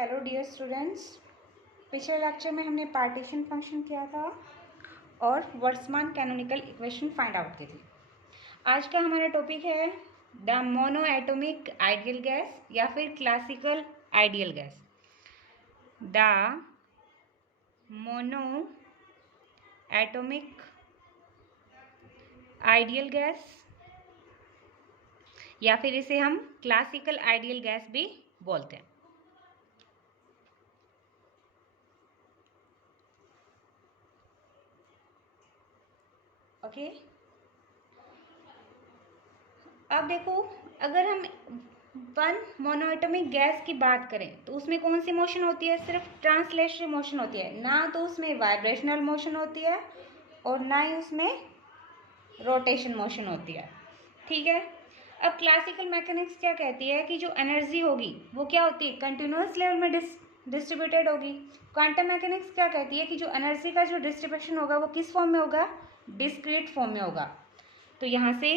Hello dear students, पिछले lecture में हमने पार्टीशन फंक्शन किया था और वर्ड्समान कैनोनिकल इक्वेशन फाइंड आउट की थी। आज का हमारा टॉपिक है the mono atomic ideal gas या फिर classical ideal gas. The mono atomic ideal gas या फिर इसे हम क्लासिकल आइडियल गैस भी बोलते हैं। ओके अब देखो, अगर हम वन मोनोएटॉमिक गैस की बात करें तो उसमें कौन सी मोशन होती है? सिर्फ ट्रांसलेशनल मोशन होती है, ना तो उसमें वाइब्रेशनल मोशन होती है और ना ही उसमें रोटेशन मोशन होती है। ठीक है, अब क्लासिकल मैकेनिक्स क्या कहती है कि जो एनर्जी होगी वो क्या होती है? कंटिन्यूअस लेवल में डिस्ट्रीब्यूटेड होगी। क्वांटम मैकेनिक्स क्या कहती है कि जो एनर्जी का जो डिस्ट्रीब्यूशन होगा वो किस फॉर्म में होगा? डिस्क्रीट फॉर्म में होगा। तो यहाँ से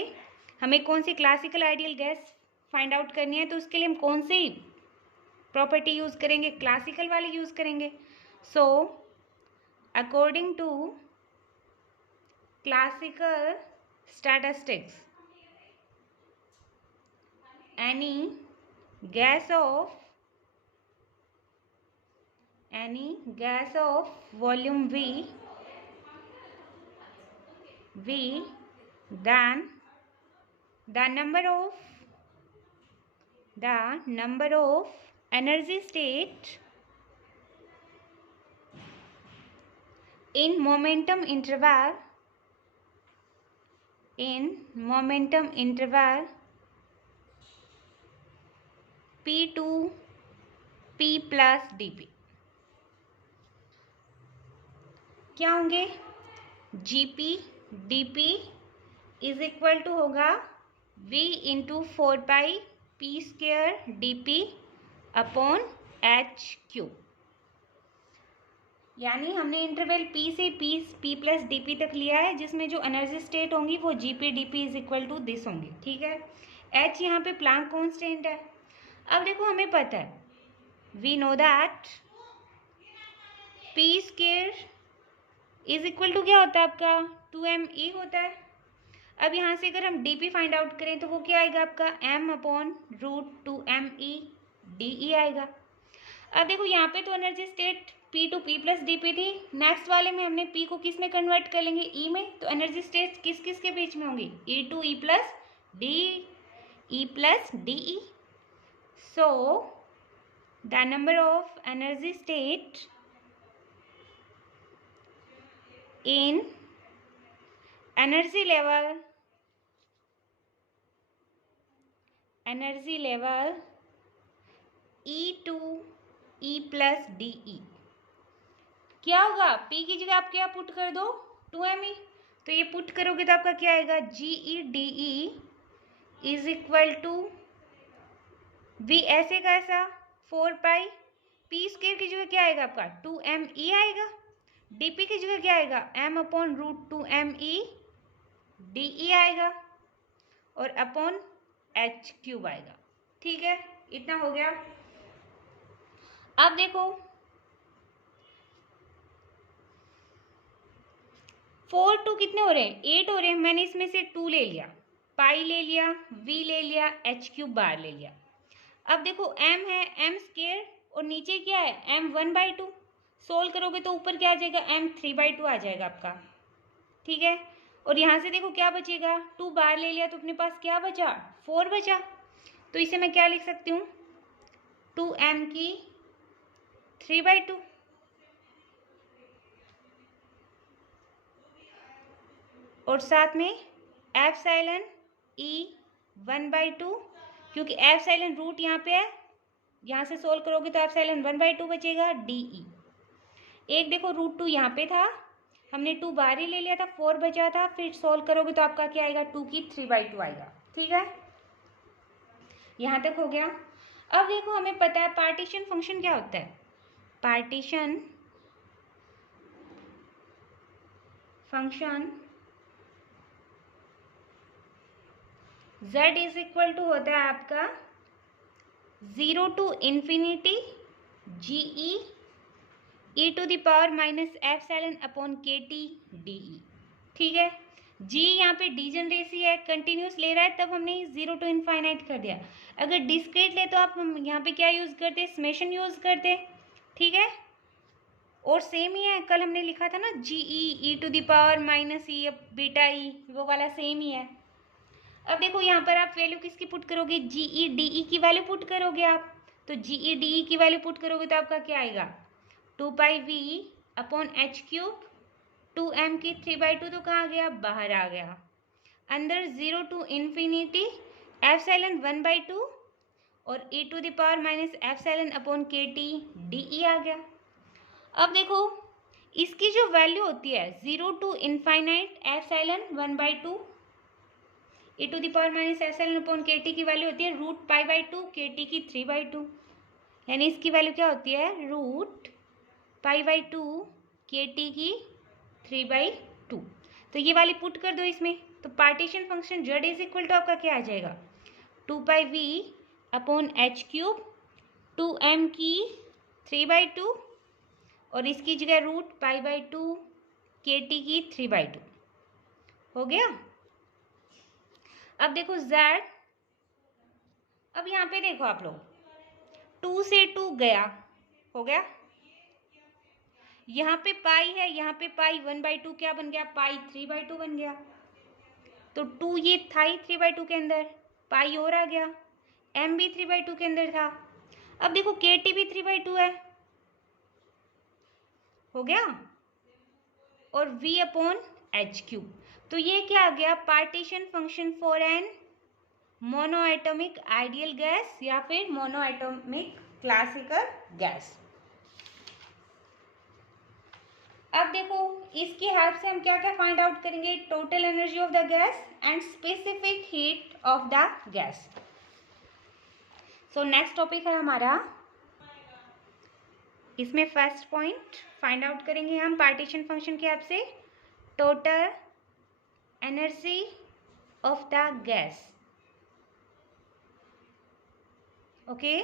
हमें कौन सी classical ideal gas find out करनी है, तो उसके लिए हम कौन सी प्रॉपर्टी यूज करेंगे? क्लासिकल वाली यूज करेंगे। So according to classical statistics, any gas of volume V, then the number of energy state in momentum interval P2 P plus dP क्या होंगे? GP dP is equal to होगा V into 4 pi P square dP upon H cube. यानी हमने interval P से P plus DP तक लिया है, जिसमें जो एनर्जी स्टेट होंगी वो GP DP is equal to this होंगी। ठीक है, H यहाँ पे प्लांक कांस्टेंट है। अब देखो, हमें पता है, we know that P square is equal to क्या होता है आपका? 2ME होता है। अब यहाँ से अगर हम DP फाइंड आउट करें तो वो क्या आएगा आपका? M upon root 2ME DE आएगा। अब देखो, यहाँ पे तो energy state P2 P plus DP थी, नेक्स्ट वाले में हमने P को किस में कन्वर्ट कर लेंगे? E में। तो एनर्जी स्टेट किस किस के बीच में होंगी? E2 E plus DE plus DE। So the number of energy state in energy level E2 E plus DE क्या होगा? P की जगह आप क्या पुट कर दो? 2ME। तो ये पुट करोगे तो आपका क्या आएगा? GE DE is equal to V ऐसे का ऐसा 4 पाई P स्क्वायर की जगह क्या आएगा आपका? 2ME आएगा। DP की जगह क्या आएगा? M upon root 2ME DE आएगा और अपॉन H क्यूब आएगा। ठीक है, इतना हो गया। अब देखो, 4 2 कितने हो रहे हैं? 8 हो रहे हैं। मैंने इसमें से 2 ले लिया, पाई ले लिया, V ले लिया, H क्यूब बार ले लिया। अब देखो, M है M स्क्वायर और नीचे क्या है? M 1/2। सोल्व करोगे तो ऊपर क्या आ जाएगा? M 3/2 आ जाएगा आपका। ठीक है, और यहाँ से देखो क्या बचेगा? 2 बार ले लिया तो अपने पास क्या बचा? 4 बचा। तो इसे मैं क्या लिख सकती हूँ? 2M की 3/2 और साथ में एप्सिलॉन E 1/2, क्योंकि एप्सिलॉन रूट यहाँ पे है, यहाँ से सोल्व करोगे तो एप्सिलॉन 1/2 बचेगा DE। एक देखो, रूट 2 यहाँ पे था, हमने 2 बार ही ले लिया था, 4 बचा था, फिर सोल्व करोगे तो आपका क्या आएगा? 2 की 3/2 आएगा। ठीक है, यहाँ तक हो गया। अब देखो, हमें पता है पार्टीशन फंक्शन क्या होता है। Partition function Z is equal to होता है आपका 0 to infinity G E to the power minus epsilon upon K T D E. ठीक है, जी यहाँ पे डीजनरेसी है, कंटिन्यूस ले रहा है, तब हमने 0 टू इनफाइनाइट कर दिया। अगर डिस्क्रीट ले तो आप यहाँ पे क्या यूज़ करते, समेशन यूज़ करते। ठीक है, और सेम ही है, कल हमने लिखा था ना g E to the power minus e beta e, वो वाला सेम ही है। अब देखो यहाँ पर आप वैल्यू किसकी पुट करोगे, जी ई डी ई की वैल्यू पुट करोगे आप। तो जी ई डी ई की वैल्यू पुट करोगे तो आपका क्या आएगा, 2πv upon H cube, 2m की 3/2 तो कहाँ गया, बाहर आ गया। अंदर 0 टू इन्फिनिटी एप्सिलॉन 1/2 और e to the power minus epsilon upon K T D E आ गया। अब देखो इसकी जो वैल्यू होती है 0 to infinite epsilon 1/2 e to the power minus epsilon upon K T की वैल्यू होती है √π/2 के टी की 3/2, यानी इसकी वैल्यू क्या होती है, √π/2 के टी की 3/2। तो ये वाली पुट कर दो इसमें, तो partition function z is equal to आपका क्या आ जाएगा, 2πv upon H cube, 2m की 3/2 और इसकी जगह √π/2 के टी की 3/2 हो गया। अब देखो z, अब यहाँ पे देखो आप लोग 2 से 2 गया, हो गया। यहाँ पे पाई है, यहाँ पे पाई 1/2 क्या बन गया, पाई 3/2 बन गया। तो 2 ये था ही 3/2 के अंदर, पाई और आ गया, m भी 3/2 के अंदर था। अब देखो के टी भी 3/2 है, हो गया, और v अपॉन एच क्यूब। तो ये क्या आ गया, partition function for an monoatomic ideal gas या फिर मोनोएटॉमिक क्लासिकल गैस। अब देखो इसकी हेल्प से हम क्या क्या फाइंड आउट करेंगे, total energy of the gas and specific heat of the gas. So next topic है हमारा, इसमें फर्स्ट पॉइंट फाइंड आउट करेंगे हम पार्टीशन फंक्शन की हेल्प से, total energy of the gas. Okay,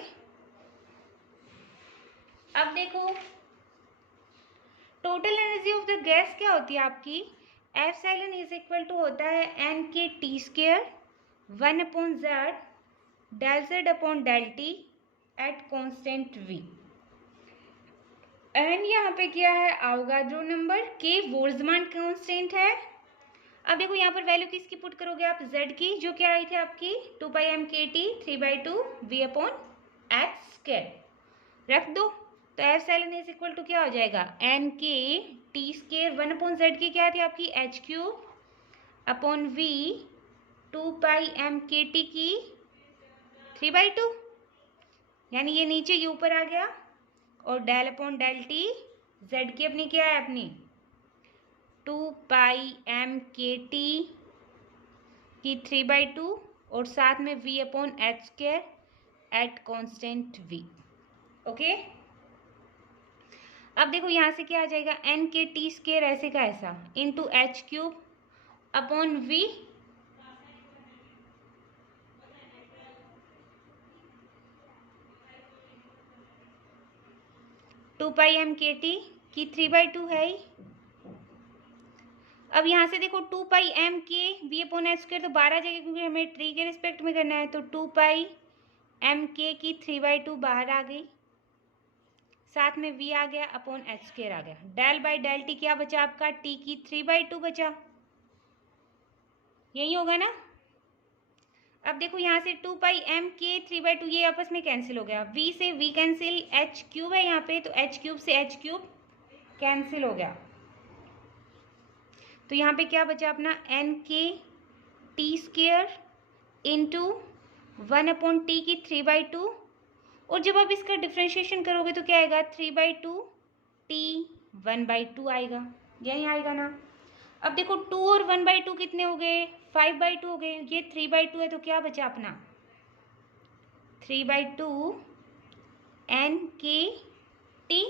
अब देखो total energy of the gas क्या होती है आपकी, एप्सिलॉन इज इक्वल टू होता है N K T square 1 upon Z del Z upon del T at constant V. N यहाँ पे क्या है, Avogadro number, K Boltzmann constant है। अब देखो यहाँ पर वैल्यू किसकी पुट करोगे आप, z की, जो क्या आई थी आपकी 2πm के T 3/2 v upon H square रख दो। तो एप्सिलॉन इज इक्वल टू क्या हो जाएगा, N K T square 1 upon Z की क्या थी आपकी H cube upon v 2πm के टी की 3/2, यानी ये नीचे ये ऊपर आ गया, और del upon del T Z की अपनी क्या है, अपनी 2πm के टी की 3/2 और साथ में v upon H square eight constant v। Okay, अब देखो यहाँ से क्या आ जाएगा, n के टी स्क्वायर ऐसे का ऐसा into H cube upon v, two pi M K T की 3/2 है ही। अब यहाँ से देखो 2πm के v अपॉन एच स्क्वायर तो 12 जगह, क्योंकि हमें ट्री के रिस्पेक्ट में करना है, तो 2πm के की 3/2 बाहर आ गई, साथ में v आ गया अपॉन एच स्क्वायर आ गया, डेल बाई डेल टी क्या बचा आपका, t की 3/2 बचा, यही होगा ना। अब देखो यहाँ से 2πm के 3/2 ये आपस में कैंसिल हो गया, v से v कैंसिल, h क्यूब है यहाँ पे तो h क्यूब से h क्यूब कैंसिल हो गया, तो यहाँ पे क्या बचा अपना n के T square into 1 upon T की 3/2, और जब आप इसका डिफ्रेंशिएशन करोगे तो क्या आएगा 3/2 t 1/2 आएगा, यही आएगा ना। अब देखो 2 और 1/2 कितने हो गए, 5/2 हो गए, ये 3/2 है तो क्या बचा अपना 3/2 n के टी,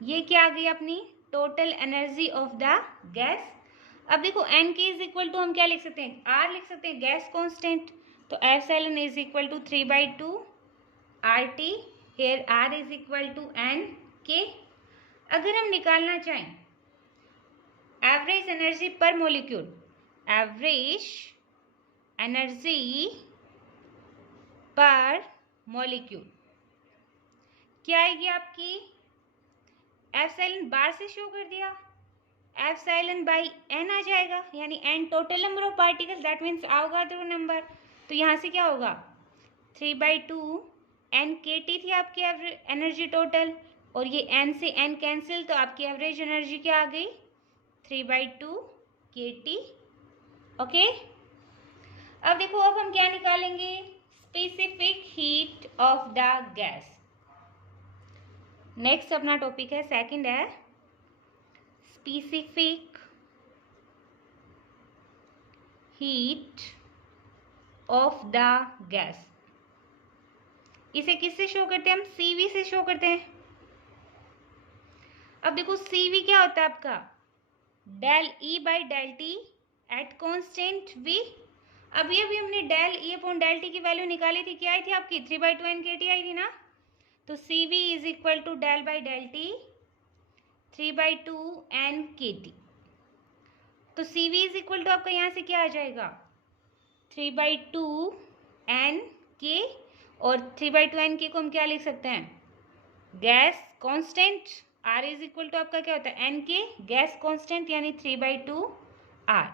ये क्या आ गई अपनी total energy of the gas. अब देखो n के इज इक्वल टू हम क्या लिख सकते हैं, r लिख सकते हैं, गैस कांस्टेंट, तो epsilon is equal to 3/2 RT, here R is equal to NK। अगर हम निकालना चाहें एवरेज एनर्जी पर मॉलिक्यूल, एवरेज एनर्जी पर मॉलिक्यूल क्या आएगी आपकी? एप्सिलॉन बार से शो कर दिया, एप्सिलॉन बाई एन आ जाएगा, यानी N total number of particles, that means Avogadro number. तो यहाँ से क्या होगा? 3/2 एन के टी थी आपकी एनर्जी टोटल, और ये एन से एन कैंसिल, तो आपकी एवरेज एनर्जी क्या आ गई? 3/2 के टी। ओके, अब देखो, अब हम क्या निकालेंगे? Specific heat of the gas. Next अपना टॉपिक है, सेकंड है specific heat of the gas. इसे किससे शो करते हैं हम? CV से शो करते हैं। अब देखो CV क्या होता है आपका? Del E by del T at constant V। अभी हमने del E upon del T की वैल्यू निकाली थी, क्या आई थी आपकी? 3/2 NKT आई थी ना। तो CV is equal to del by del T 3/2 NKT। तो CV इज इक्वल टू आपका यहाँ से क्या आ जाएगा? 3/2 NK, और 3/2 NK को हम क्या लिख सकते हैं? Gas constant. R is equal to आपका क्या होता है? NK, गैस कांस्टेंट, यानी 3/2 R।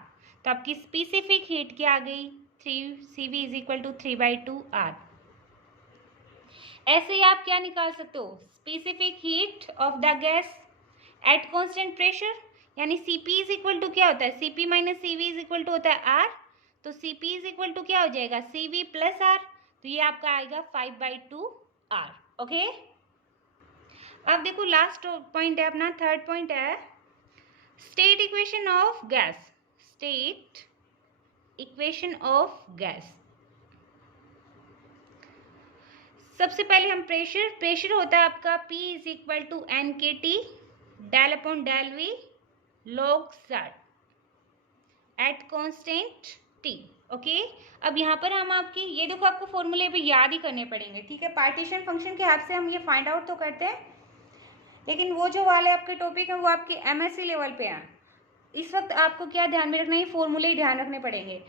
तो आपकी स्पेसिफिक हीट क्या आ गई? CV is equal to 3/2 R। ऐसे ही आप क्या निकाल सकते हो? Specific heat of the gas at constant pressure, यानी CP इज इक्वल टू क्या होता है? CP minus CV is equal to होता है R। तो CP इज इक्वल टू क्या हो जाएगा? CV plus R। तो ये आपका आएगा 5/2 R। ओके, अब देखो लास्ट पॉइंट है अपना, थर्ड पॉइंट है state equation of gas. State equation of gas. सबसे पहले हम प्रेशर होता है आपका P is equal to NKT del upon del V log Z at constant T। ओके, अब यहाँ पर हम आपकी ये देखो, आपको फॉर्मूले भी याद ही करने पड़ेंगे, ठीक है? पार्टीशन फंक्शन के हेल्प से हम ये फाइंड आउट तो करते हैं, लेकिन वो जो वाले आपके टॉपिक हैं वो आपके MSc लेवल पे हैं। इस वक्त आपको क्या ध्यान में रखना है? फॉर्मूले ही ध्यान रखने पड़ेंगे।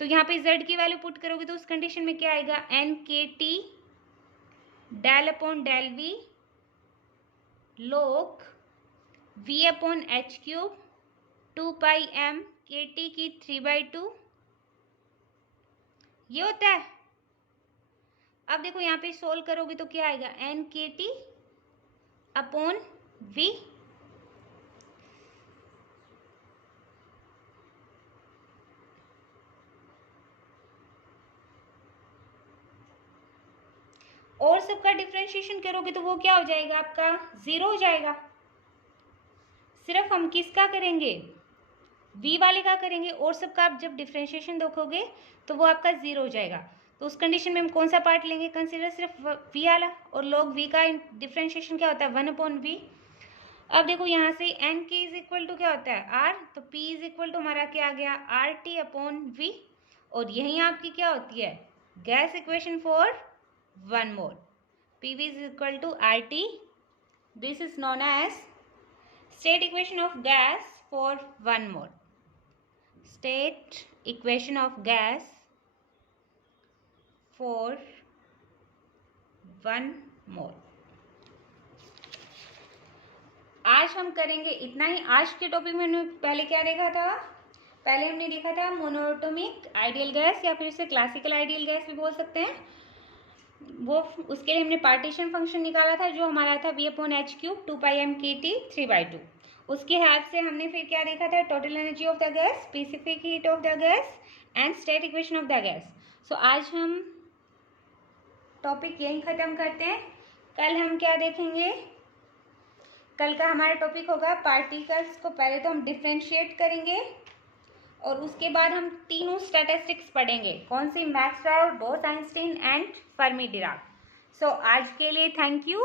तो यहाँ पे Z की वैल्यू पुट करोगे तो उस कंडीशन में क्या आएगा? NKT del upon del V log V अपॉन H³ 2πm KT की 3/2, ये होता है। अब देखो यहाँ पे सोल्व करोगे तो क्या आएगा? NKT upon V। और सबका डिफरेंशिएशन करोगे तो वो क्या हो जाएगा? आपका 0 हो जाएगा। सिर्फ हम किसका करेंगे? V वाले का करेंगे, और सबका आप जब डिफरेंशिएशन देखोगे तो वो आपका 0 हो जाएगा। तो उस कंडीशन में हम कौन सा पार्ट लेंगे? कंसीडर सिर्फ V वाला, और log V का डिफरेंशिएशन क्या होता है? 1/V। अब देखो यहाँ से NK इज इक्वल टू क्या होता है? R। तो P इज इक्वल टू हमारा क्या आ गया? RT upon V। और यही आपकी क्या होती है? Gas equation for 1 mole. PV is equal to RT. This is known as state equation of gas for 1 mole. State equation of gas for 1 mole. आज हम करेंगे इतना ही। आज के टॉपिक में हमने पहले क्या देखा था? पहले हमने देखा था मोनोएटॉमिक आइडियल गैस, या फिर इसे क्लासिकल आइडियल गैस भी बोल सकते हैं। वो उसके लिए हमने पार्टीशन फंक्शन निकाला था जो हमारा था V अपॉन H³ 2πm KT 3/2। उसके हेल्प से हमने फिर क्या देखा था? Total energy of the gas, specific heat of the gas and state equation of the gas. So आज हम टॉपिक यहीं ख़त्म करते हैं। कल हम क्या देखेंगे? कल का हमारा टॉपिक होगा पार्टिकल्स को पहले तो हम डिफ्रेंशिएट करेंगे, और उसके बाद हम तीनों स्टैटिस्टिक्स पढ़ेंगे। कौन सी? Maxwell, Bose Einstein and Fermi Dirac. So आज के लिए थैंक यू।